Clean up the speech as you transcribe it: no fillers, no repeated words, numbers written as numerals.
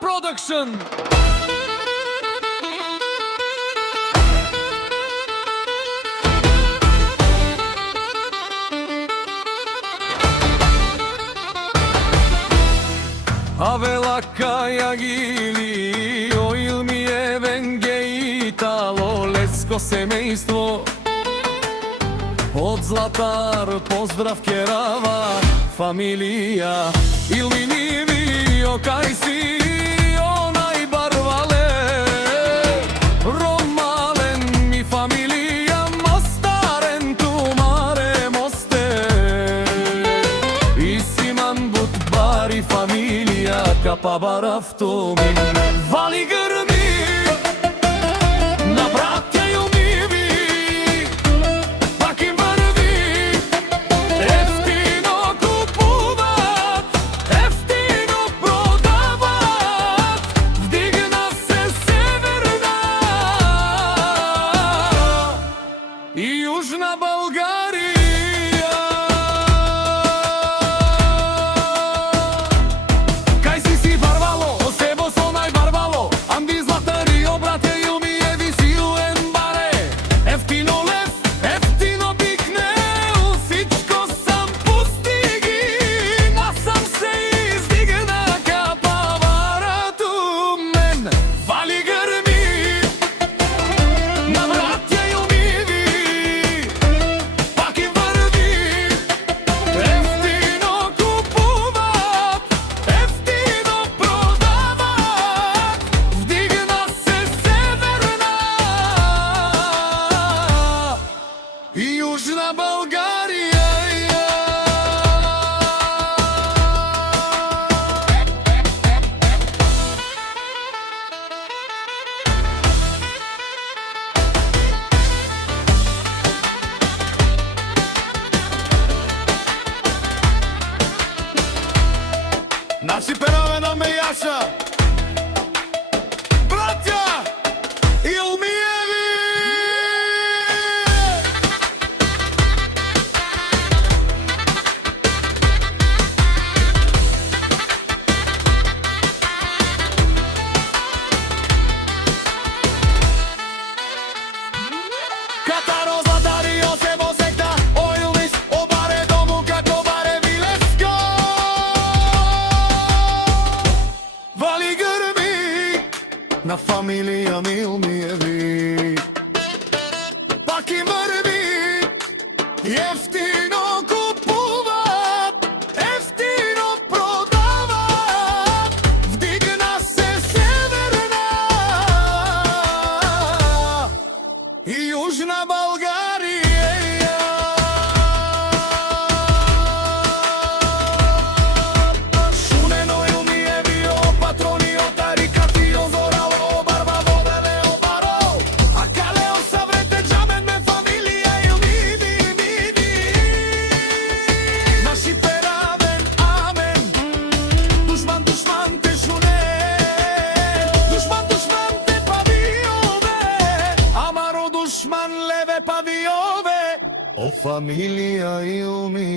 Production. Avela Kajagili, o Ilmijeven Gejtalo, Lesko semejstvo. Od Zlatar pozdrav Kerava, familija Ilminivi, okaj si onaj barvale. Romalen mi familija Mostaren tu mare moste. Isiman but bari familija kapa baraftu min. Vali grmi na bratja Ilmijevi. Južna Bulgarija. Kaj si barvalo, osebo sonaj barvalo. Andi Zlatari, obrate Ilmijevi siluen bare. Eftino lev, eftino bikne, usičko sam pustigi. Nasam se izdigna kapa varatu men. Vali grmi na bratja Ilmijevi. Južna Bulgarija. Наши перове на мејаша, братја Илмиjevi. Катаро, Златари, осебо секта, ојлис, обаре дому како баре Вилевско. Вали грми на familija Ilmijevi. Пак и мрви, ефтино купуват, ефтино продават. Вдигна се северна и Južna Bulgarija. Šuneno Ilmijevi, o patroni, o tarikati, o zoralo, o barba vodele, o baro. A kale o savrete džamen me familija Ilmijevi. Naši peraven, amen. Dušman, dušman te šune. Dušman, dušman te paviove. Amaro dušman leve paviove. O familija Ilmijevi.